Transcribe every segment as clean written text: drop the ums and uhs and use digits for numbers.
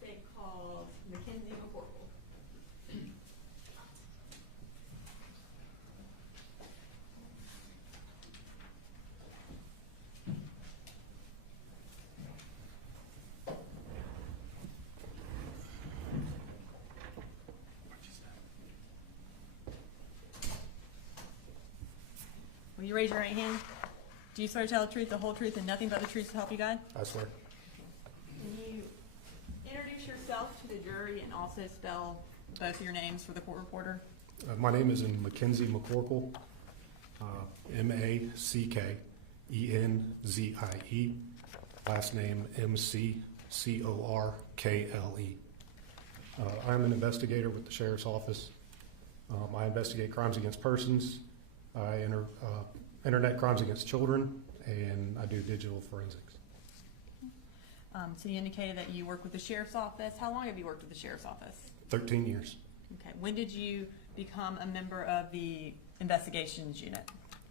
They called MacKenzie McCorkle. Will you raise your right hand? Do you swear to tell the truth, the whole truth, and nothing but the truth to help you God? I swear. Can you introduce yourself to the jury and also spell both your names for the court reporter? My name is MacKenzie McCorkle, M-A-C-K-E-N-Z-I-E. Last name M-C-C-O-R-K-L-E. I'm an investigator with the Sheriff's Office. I investigate crimes against persons. I internet crimes against children, and I do digital forensics. So you indicated that you work with the Sheriff's Office. How long have you worked with the Sheriff's Office? 13 years. Okay. When did you become a member of the investigations unit?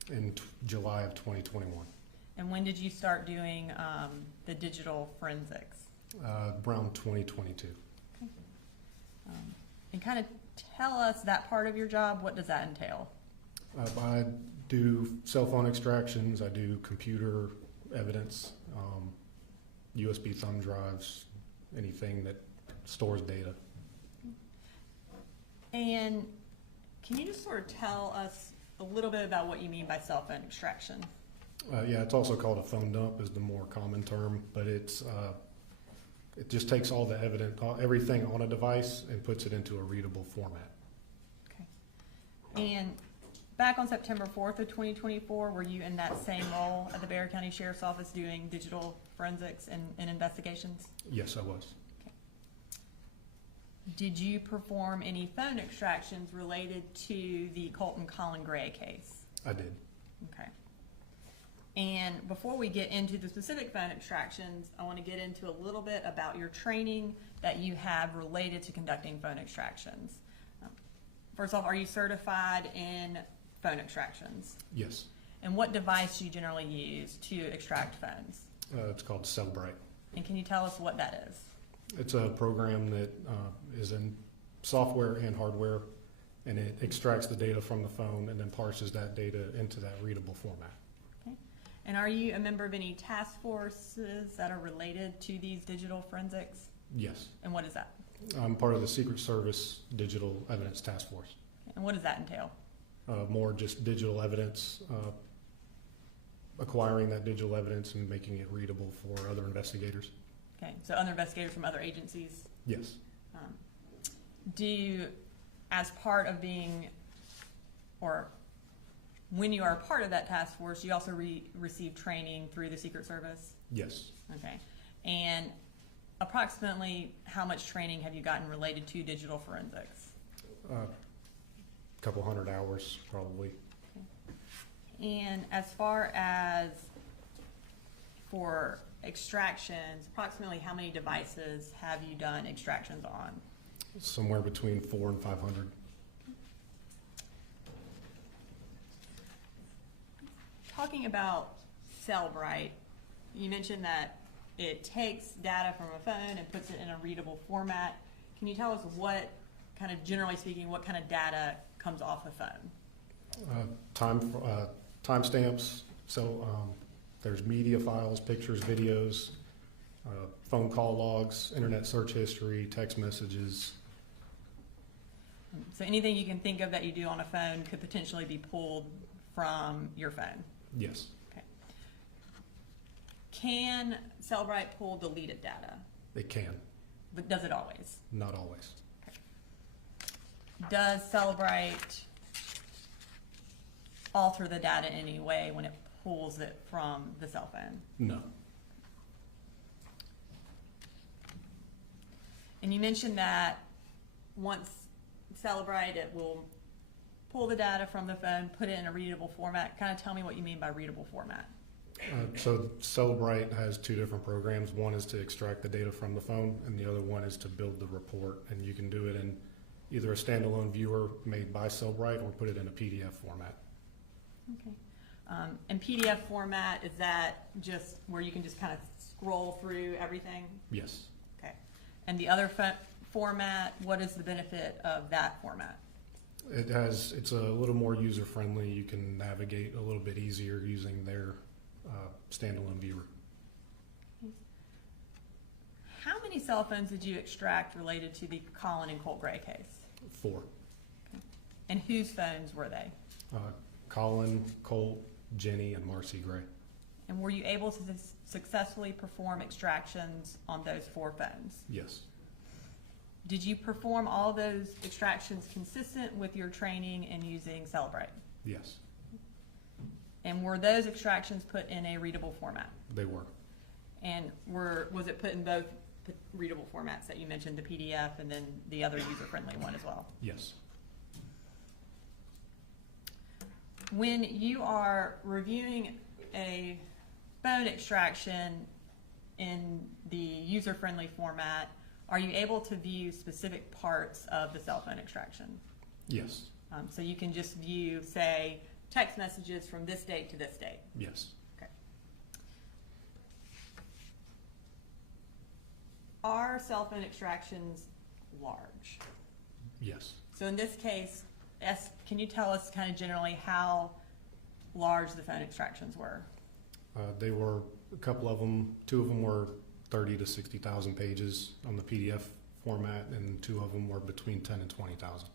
In July of 2021. And when did you start doing the digital forensics? Around 2022. Okay. And kind of tell us that part of your job. What does that entail? I do cell phone extractions. I do computer evidence, USB thumb drives, anything that stores data. And can you just sort of tell us a little bit about what you mean by cell phone extraction? Yeah, it's also called a phone dump is the more common term, but it just takes all the evidence, everything on a device and puts it into a readable format. Okay. And back on September 4th of 2024, were you in that same role at the Bexar County Sheriff's Office doing digital forensics and investigations? Yes, I was. Okay. Did you perform any phone extractions related to the Colt and Colin Gray case? I did. Okay. And before we get into the specific phone extractions, I want to get into a little bit about your training that you have related to conducting phone extractions. First off, are you certified in phone extractions? Yes. And what device do you generally use to extract phones? It's called Cellbrite. And can you tell us what that is? It's a program that is in software and hardware, and it extracts the data from the phone and then parses that data into that readable format. Okay. And are you a member of any task forces that are related to these digital forensics? Yes. And what is that? I'm part of the Secret Service Digital Evidence Task Force. And what does that entail? More just digital evidence, acquiring that digital evidence and making it readable for other investigators. Okay, so other investigators from other agencies? Yes. Do you, as part of being, or when you are a part of that task force, you also receive training through the Secret Service? Yes. Okay. And approximately how much training have you gotten related to digital forensics? Couple hundred hours, probably. Okay. And as far as for extractions, approximately how many devices have you done extractions on? Somewhere between 400 and 500. Talking about Cellbrite, you mentioned that it takes data from a phone and puts it in a readable format. Can you tell us what kind of, generally speaking, what kind of data comes off a phone? Timestamps. So there's media files, pictures, videos, phone call logs, internet search history, text messages. So anything you can think of that you do on a phone could potentially be pulled from your phone? Yes. Okay. Can Cellbrite pull deleted data? It can. But does it always? Not always. Does Cellbrite alter the data in any way when it pulls it from the cell phone? No. And you mentioned that once Cellbrite, it will pull the data from the phone, put it in a readable format. Kind of tell me what you mean by readable format. So Cellbrite has two different programs. One is to extract the data from the phone, and the other one is to build the report. And you can do it in either a standalone viewer made by Cellbrite or put it in a PDF format. Okay. In PDF format, is that just where you can just kind of scroll through everything? Yes. Okay. And the other format, what is the benefit of that format? It's a little more user-friendly. You can navigate a little bit easier using their standalone viewer. How many cell phones did you extract related to the Colin and Colt Gray case? 4. Okay. And whose phones were they? Colin, Colt, Jenny, and Marcy Gray. And were you able to successfully perform extractions on those 4 phones? Yes. Did you perform all those extractions consistent with your training in using Celebrate? Yes. And were those extractions put in a readable format? They were. And was it put in both readable formats that you mentioned, the PDF and then the other user-friendly one as well? Yes. When you are reviewing a phone extraction in the user-friendly format, are you able to view specific parts of the cell phone extraction? Yes. So you can just view, say, text messages from this date to this date? Yes. Okay. Are cell phone extractions large? Yes. So in this case, can you tell us kind of generally how large the phone extractions were? They were a couple of them. 2 of them were 30 to 60,000 pages on the PDF format, and 2 of them were between 10 and 20,000.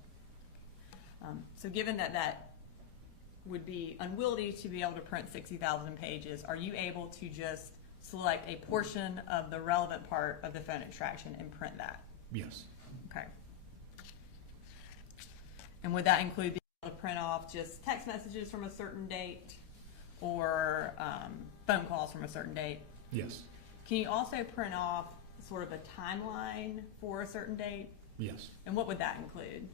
So given that would be unwieldy to be able to print 60,000 pages, are you able to just select a portion of the relevant part of the phone extraction and print that? Yes. Okay. And would that include being able to print off just text messages from a certain date or phone calls from a certain date? Yes. Can you also print off sort of a timeline for a certain date? Yes. And what would that include?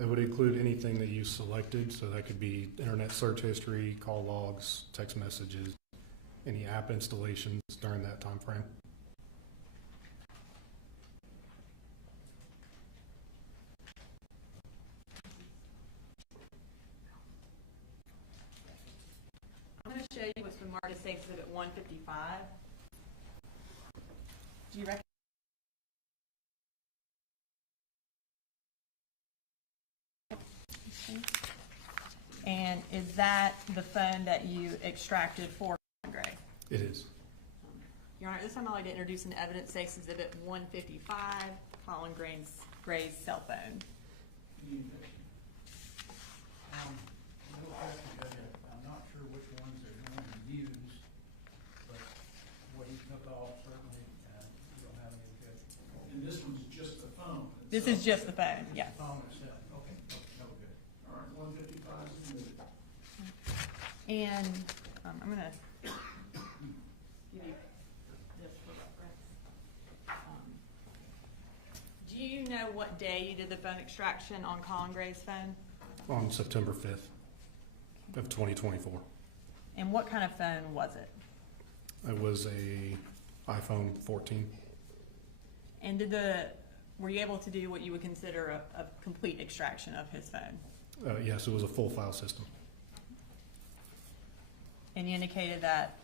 It would include anything that you selected, so that could be internet search history, call logs, text messages, any app installations during that time frame. I'm going to show you what's been marked as Safe Exhibit 155. Do you recognize? And is that the phone that you extracted for Colin Gray? It is. Your Honor, this time I'd like to introduce an evidence Safe Exhibit 155, Colin Gray's cell phone. I'm not sure which ones they're going to use, but what he took off certainly you don't have any good. And this one's just the phone. This is just the phone, yes. The phone itself, okay, no good. All right, 155 is admitted. And I'm going to give you this for reference. Do you know what day you did the phone extraction on Colin Gray's phone? On September 5th of 2024. And what kind of phone was it? It was a iPhone 14. And were you able to do what you would consider a complete extraction of his phone? Yes, it was a full file system. And you indicated that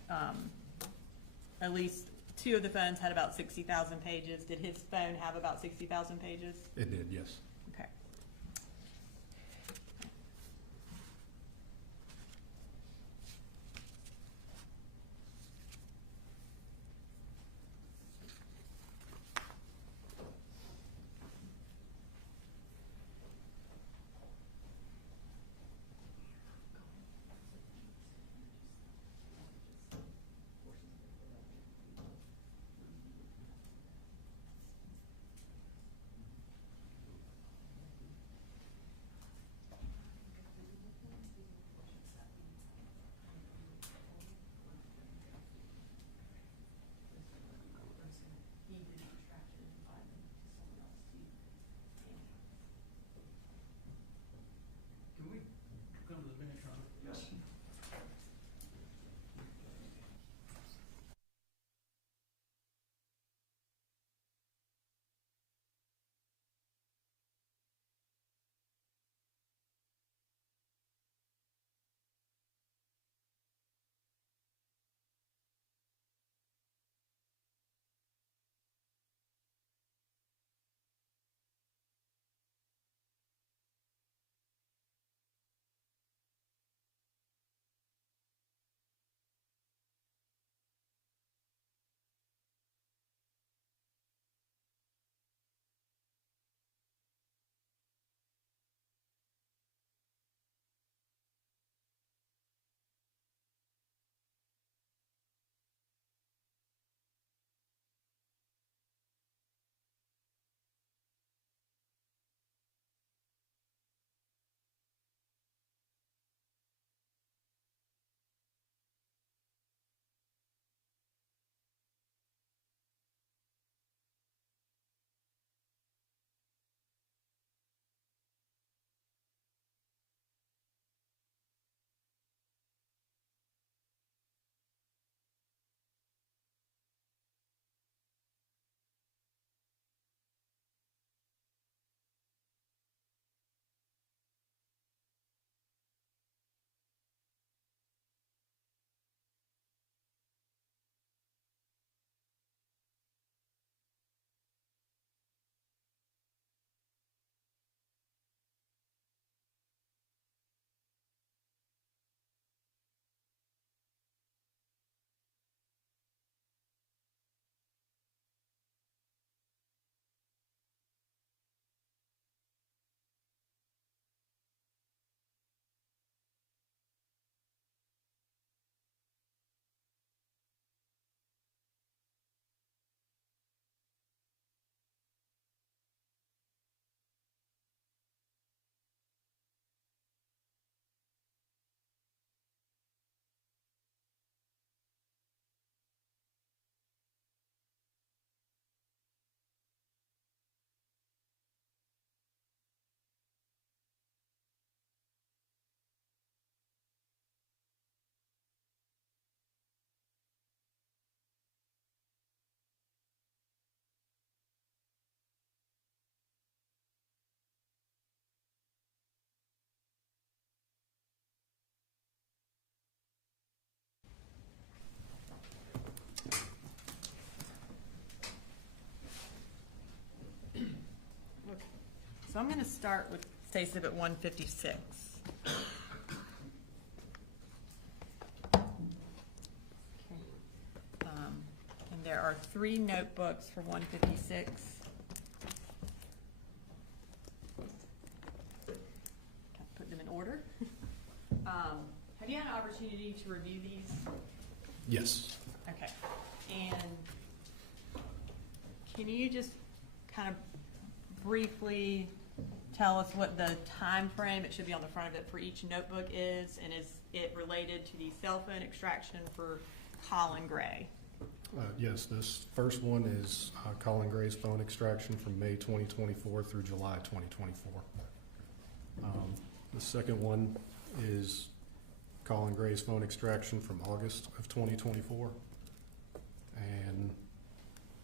at least 2 of the phones had about 60,000 pages. Did his phone have about 60,000 pages? It did, yes. Okay. I'm gonna start with State Exhibit 156. And there are 3 notebooks for 156. Put them in order. Have you had an opportunity to review these? Yes. Okay. And can you just kind of briefly tell us what the time frame, it should be on the front of it, for each notebook is, and is it related to the cell phone extraction for Colin Gray? Yes, this first one is Colin Gray's phone extraction from May 2024 through July 2024. The second one is Colin Gray's phone extraction from August of 2024. And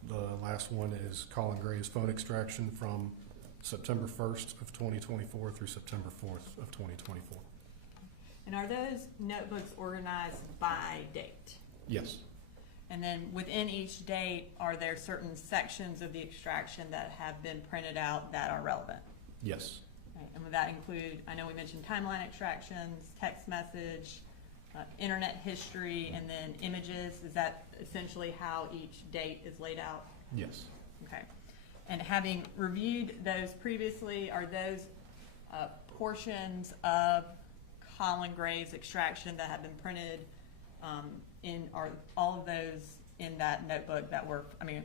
the last one is Colin Gray's phone extraction from September 1st of 2024 through September 4th of 2024. And are those notebooks organized by date? Yes. And then within each date, are there certain sections of the extraction that have been printed out that are relevant? Yes. Right. And would that include, I know we mentioned timeline extractions, text message, internet history, and then images? Is that essentially how each date is laid out? Yes. Okay. And having reviewed those previously, are those portions of Colin Gray's extraction that have been printed are all of those in that notebook that were, let me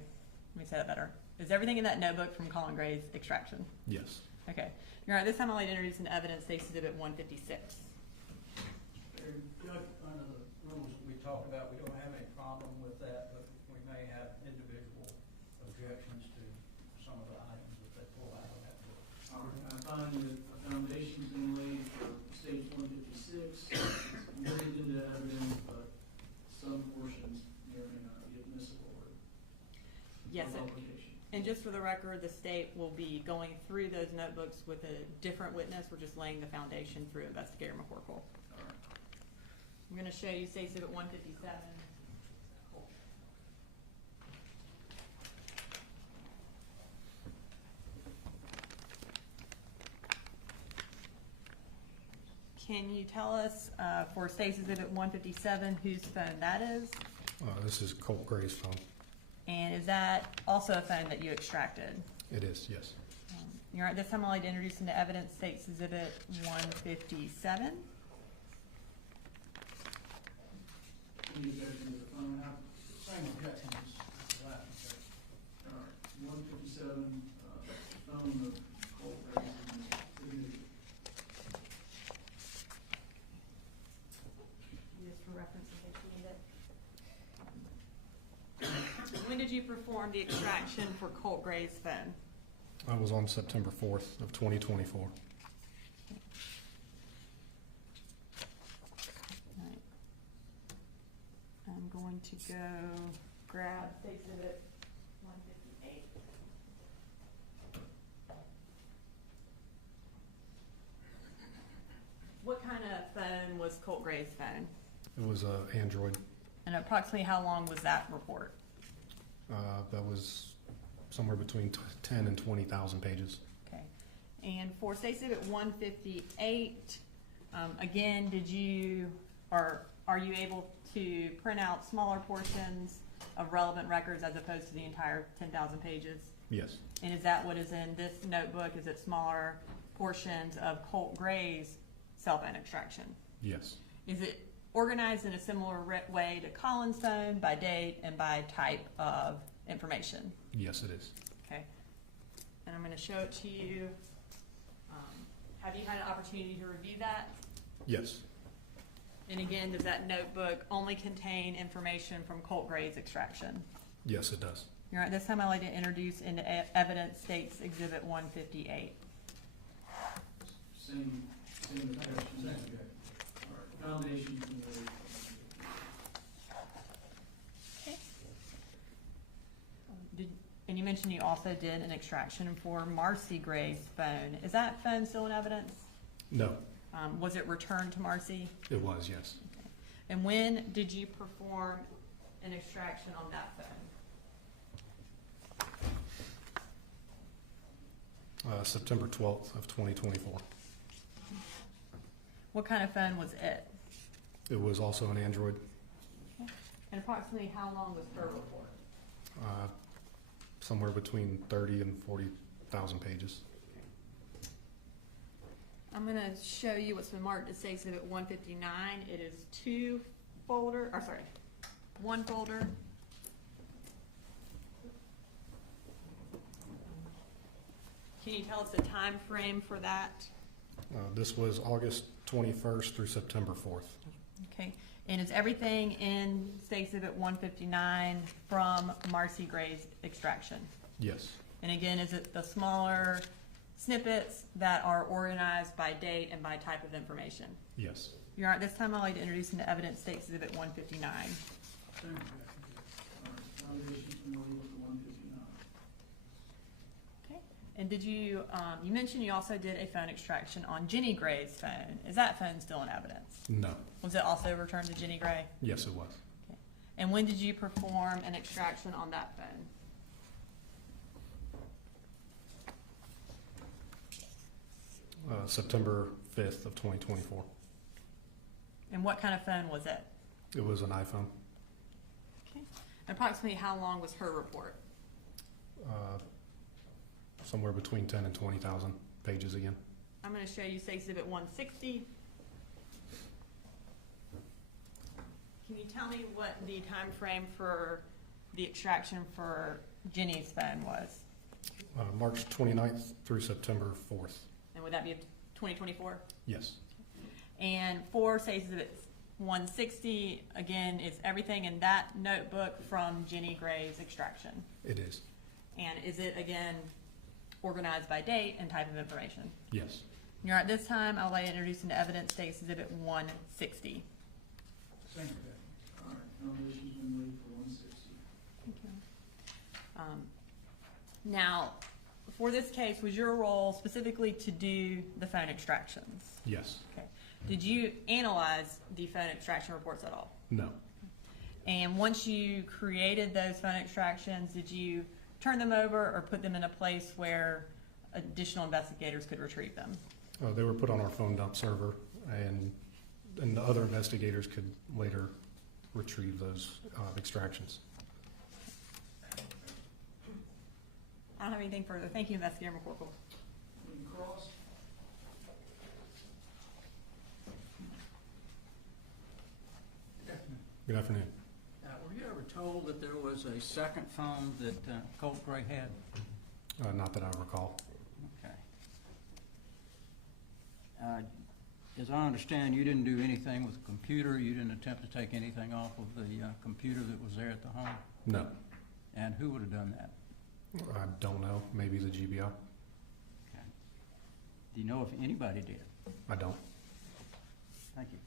say that better. Is everything in that notebook from Colin Gray's extraction? Yes. Okay. You're right. This time I'd like to introduce an evidence State Exhibit 156. Judge, under the rules that we talked about, we don't have any problem with that, but we may have individual objections to some of the items that they pull out of that book. All right, I find that a foundation's been laid for stage 156, it's admitted into evidence, but some portions may or may not be admissible or Yes. for publication. And just for the record, the state will be going through those notebooks with a different witness. We're just laying the foundation through Investigator McCorkle. All right. I'm going to show you State Exhibit 157. Can you tell us for State Exhibit 157 whose phone that is? This is Colt Gray's phone. And is that also a phone that you extracted? It is, yes. You're right. This time I'd like to introduce into evidence State Exhibit 157. Any objection to the phone? Same objections to that. All right, 157, phone of Colt Gray is admitted. Just for reference in case you need it. When did you perform the extraction for Colt Gray's phone? I was on September 4th of 2024. Right. I'm going to go grab State Exhibit 158. What kind of phone was Colt Gray's phone? It was Android. And approximately how long was that report? That was somewhere between 10 and 20,000 pages. Okay. And for State Exhibit 158, again, did you, or are you able to print out smaller portions of relevant records as opposed to the entire 10,000 pages? Yes. And is that what is in this notebook? Is it smaller portions of Colt Gray's cell phone extraction? Yes. Is it organized in a similar way to Colin's phone by date and by type of information? Yes, it is. Okay. And I'm going to show it to you. Have you had an opportunity to review that? Yes. And again, does that notebook only contain information from Colt Gray's extraction? Yes, it does. All right, this time I'd like to introduce into evidence States Exhibit 158. Same objection. All right, foundation's been laid. Okay. And you mentioned you also did an extraction for Marcy Gray's phone. Is that phone still in evidence? No, Was it returned to Marcy? it was, yes. Okay. And when did you perform an extraction on that phone? September 12th of 2024. What kind of phone was it? It was also an Android. And approximately how long was her report? Somewhere between 30 and 40,000 pages. I'm going to show you what's been marked as Exhibit 159. It is one folder. Can you tell us the time frame for that? This was August 21st through September 4th. Okay, and is everything in State Exhibit 159 from Marcy Gray's extraction? Yes. And again, is it the smaller snippets that are organized by date and by type of information? Yes. Your Honor, at this time I'd like to introduce into evidence State Exhibit 159. Second objection. All right, nominations been laid for 159. Okay, and did you, you mentioned you also did a phone extraction on Jenny Gray's phone. Is that phone still in evidence? No. Was it also returned to Jenny Gray? Yes, it was. Okay. And when did you perform an extraction on that phone? September 5th of 2024. And what kind of phone was it? It was an iPhone. Okay. And approximately how long was her report? Somewhere between 10 and 20,000 pages again. I'm going to show you State Exhibit 160. Can you tell me what the time frame for the extraction for Jenny's phone was? March 29th through September 4th. And would that be 2024? Yes. And for State Exhibit 160, again, it's everything in that notebook from Jenny Gray's extraction. It is. And is it, again, organized by date and type of information? Yes. You're at this time, I'll lay introduce into evidence State Exhibit 160. Second objection. All right, nominations been laid for 160. Thank you. Now, for this case, was your role specifically to do the phone extractions? Yes. Okay. Did you analyze the phone extraction reports at all? No. And once you created those phone extractions, did you turn them over or put them in a place where additional investigators could retrieve them? They were put on our phone dump server, and the other investigators could later retrieve those extractions. I don't have anything further. Thank you, Investigator McCorkle. Moving across. Good afternoon. Were you ever told that there was a second phone that Colt Gray had? Not that I recall. Okay. As I understand, you didn't do anything with the computer. You didn't attempt to take anything off of the computer that was there at the home? No. And who would have done that? I don't know. Maybe the GBI. Okay. Do you know if anybody did? I don't. Thank you.